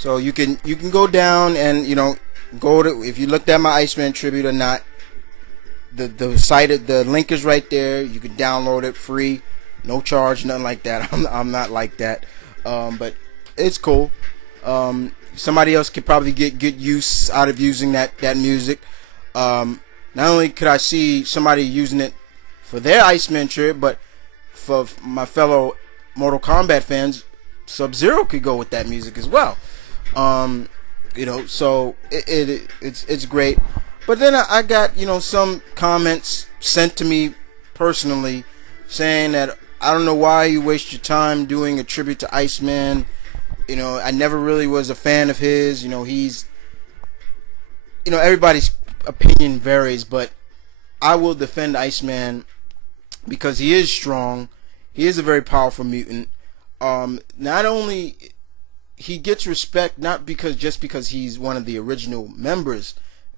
So you can go down and go to, if you looked at my Iceman tribute or not, the site, the link is right there. You can download it free, no charge, nothing like that. I'm not like that, but it's cool. Somebody else could probably get use out of using that music. Not only could I see somebody using it for their Iceman trip, but for my fellow Mortal Kombat fans, Sub-Zero could go with that music as well. So it's great. But then I got some comments sent to me personally saying that I don't know why you waste your time doing a tribute to Iceman. I never really was a fan of his. He's everybody's opinion varies, but I will defend Iceman because he is strong. He is a very powerful mutant. Not only he gets respect, not just because he's one of the original members,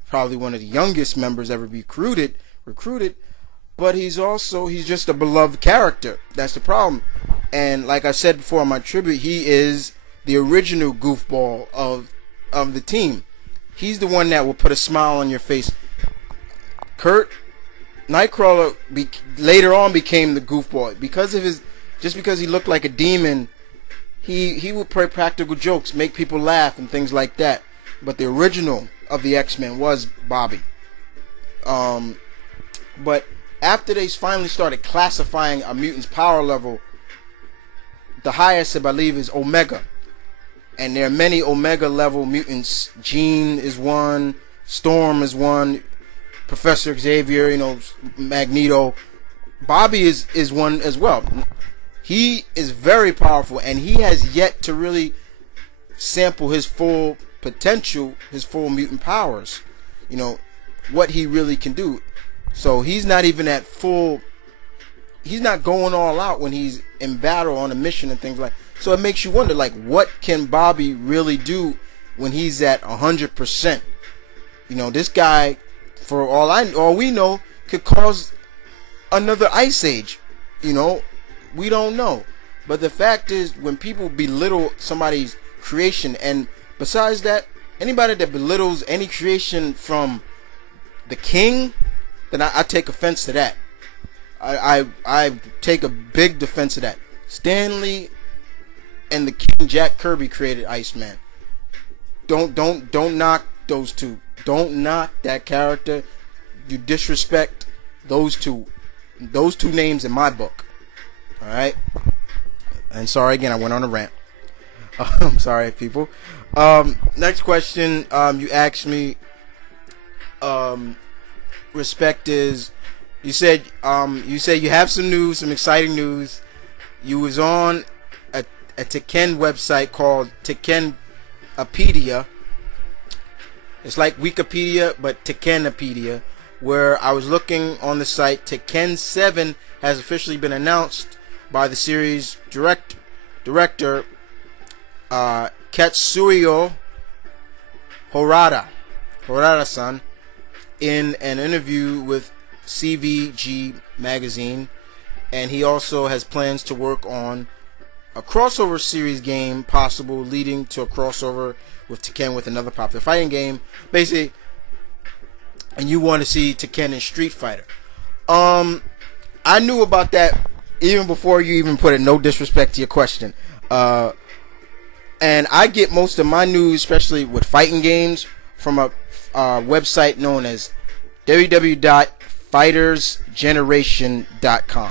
probably one of the youngest members ever recruited, but he's just a beloved character. That's the problem. And like I said before in my tribute, he is the original goofball of the team. He's the one that will put a smile on your face. Nightcrawler later on became the goofball because of just because he looked like a demon. He would play practical jokes, make people laugh and things like that. But the original of the X-Men was Bobby. But after they finally started classifying a mutant's power level, the highest I believe is Omega. And there are many Omega level mutants. Jean is one, Storm is one, Professor Xavier, Magneto. Bobby is one as well. He is very powerful, and he has yet to really sample his full potential, his full mutant powers. What he really can do. So he's not even at full. He's not going all out when he's in battle on a mission and things like. So it makes you wonder, like, what can Bobby really do when he's at 100%? This guy, for all we know, could cause another ice age. We don't know. But the fact is, when people belittle somebody's creation, and besides that, anybody that belittles any creation from the King, then I take offense to that. I take a big defense of that. Stan Lee and the King Jack Kirby created Iceman. Don't knock those two. Don't knock that character. You disrespect those two names in my book. Alright? And sorry again, I went on a rant. I'm sorry, people. Next question, you asked me, respect is, you said you have some news, some exciting news. You was on a Tekken website called Tekkenopedia. It's like Wikipedia, but Tekkenopedia, where I was looking on the site. Tekken 7 has officially been announced by the series director Katsuyo Harada-san in an interview with CVG magazine, and he also has plans to work on a crossover series game, possible leading to a crossover with Tekken with another popular fighting game, basically. And you want to see Tekken in Street Fighter. I knew about that even before you even put it. No disrespect to your question. And I get most of my news, especially with fighting games, from a website known as www.fightersgeneration.com.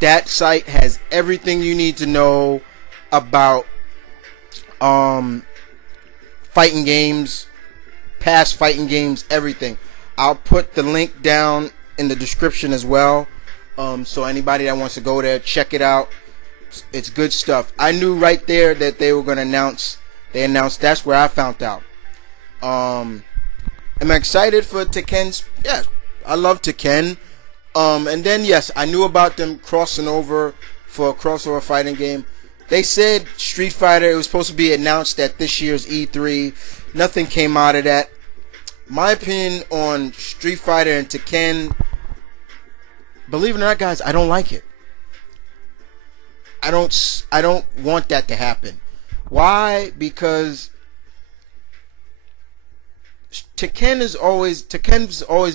That site has everything you need to know about fighting games, past fighting games, everything. I'll put the link down in the description as well, so anybody that wants to go there, check it out. It's good stuff. I knew right there that they were going to announce. They announced. That's where I found out. Am I excited for Tekken? Yes, I love Tekken. And then yes, I knew about them crossing over for a crossover fighting game. They said Street Fighter, it was supposed to be announced at this year's E3. Nothing came out of that. My opinion on Street Fighter and Tekken, believe it or not, guys, I don't like it. I don't want that to happen. Why? Because Tekken's always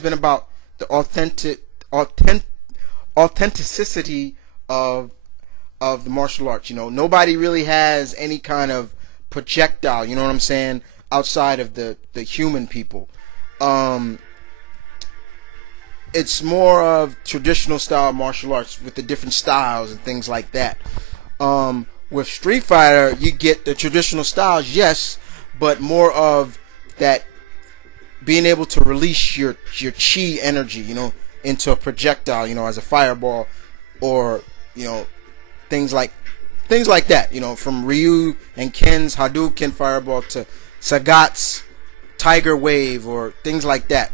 been about the authenticity of the martial arts. You know, nobody really has any kind of projectile, you know what I'm saying, outside of the human people. It's more of traditional style martial arts with the different styles and things like that. With Street Fighter, you get the traditional styles, yes, but more of that being able to release your chi energy, you know, into a projectile, you know, as a fireball, or, you know, things like that, you know, from Ryu and Ken's Hadouken fireball to Sagat's Tiger Wave or things like that.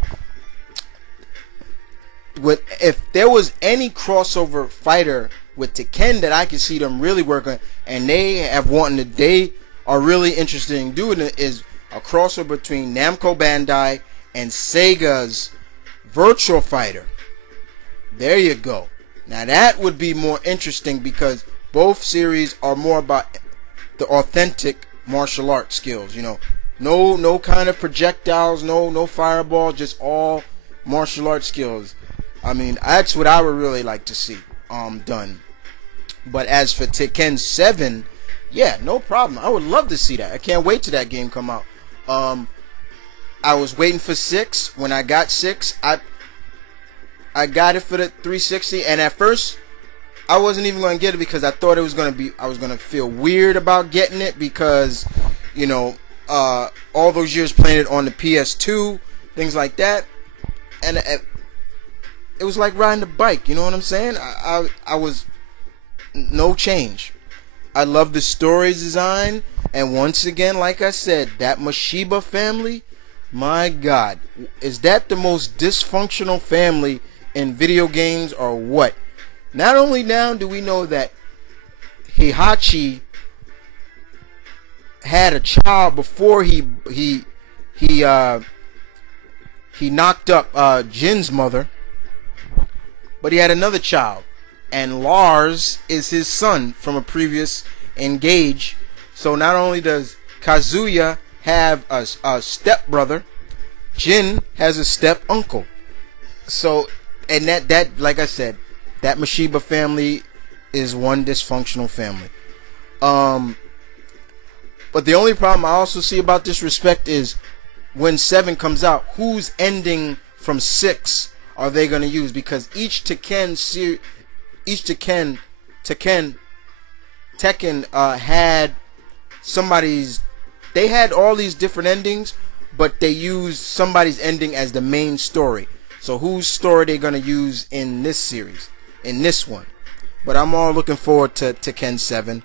If there was any crossover fighter with Tekken that I could see them really working, and they are really interested in doing it, is a crossover between Namco Bandai and Sega's Virtual Fighter. There you go. Now that would be more interesting because both series are more about the authentic martial arts skills. You know, no kind of projectiles, no fireball, just all martial arts skills. I mean, that's what I would really like to see done. But as for Tekken 7, yeah, no problem. I would love to see that. I can't wait till that game come out. I was waiting for 6. When I got 6, I got it for the 360, and at first I wasn't even going to get it because I thought I was going to feel weird about getting it because, you know, all those years playing it on the PS2, things like that, and it was like riding a bike, you know what I'm saying? I was no change. I love the story design, and once again, like I said, that Mashiba family, my God, is that the most dysfunctional family in video games or what? Not only now do we know that Heihachi had a child before he knocked up Jin's mother, but he had another child, and Lars is his son from a previous engage. So not only does Kazuya have a stepbrother, Jin has a step uncle. So, and that like I said, that Mashiba family is one dysfunctional family. But the only problem I also see about this respect is when 7 comes out, whose ending from 6 are they going to use? Because each Tekken had somebody's. They had all these different endings, but they used somebody's ending as the main story. So whose story are they going to use in this series, in this one? But I'm all looking forward to Tekken 7,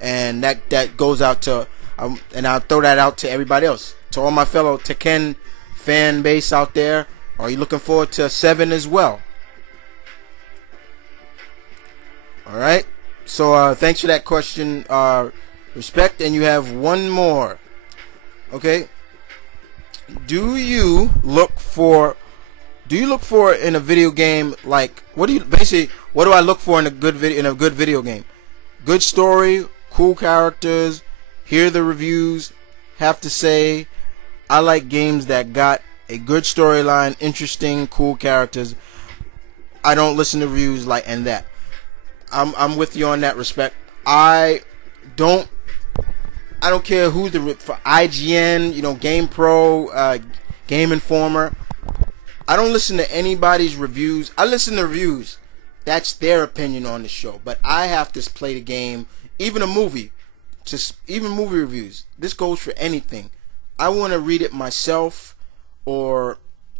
and that goes out to, and I'll throw that out to everybody else, to all my fellow Tekken fan base out there. Are you looking forward to 7 as well? Alright, so thanks for that question, Respect. And you have one more. Okay, do you look for in a video game, like, what do I look for in a good video game? Good story, cool characters, hear the reviews, have to say I like games that got a good storyline, interesting, cool characters. I don't listen to reviews like and that. I'm with you on that respect. I don't care who for IGN, you know, Game Pro, Game Informer. I don't listen to anybody's reviews. I listen to reviews. That's their opinion on the show. But I have to play the game, even a movie, even movie reviews. This goes for anything. I want to read it myself, or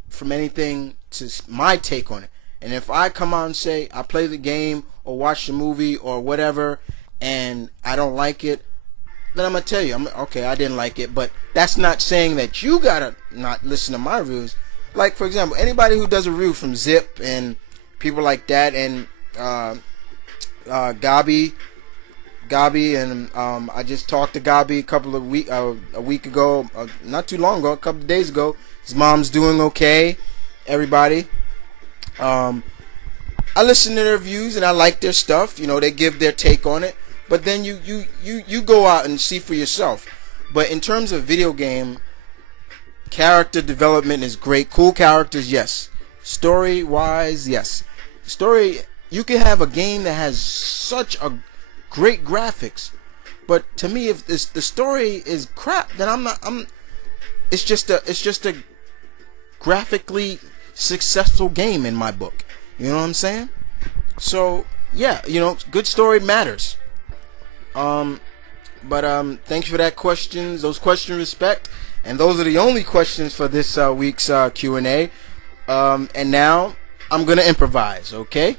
from anything to my take on it. And if I come out and say I play the game or watch the movie or whatever, and I don't like it, then I'm gonna tell you, okay, I didn't like it. But that's not saying that you gotta not listen to my reviews. Like, for example, anybody who does a review from Zip and people like that, and Gabi, and I just talked to Gabi a week ago, not too long ago, a couple of days ago. His mom's doing okay. Everybody, I listen to their reviews and I like their stuff. You know, they give their take on it. But then you go out and see for yourself. But in terms of video game, character development is great. Cool characters, yes. Story wise, yes. Story, you can have a game that has such a great graphics, but to me, if the story is crap, then it's just a graphically successful game in my book. You know what I'm saying? So yeah, good story matters. Thanks for that questions. Those questions respect, and those are the only questions for this week's Q&A. And now I'm gonna improvise. Okay.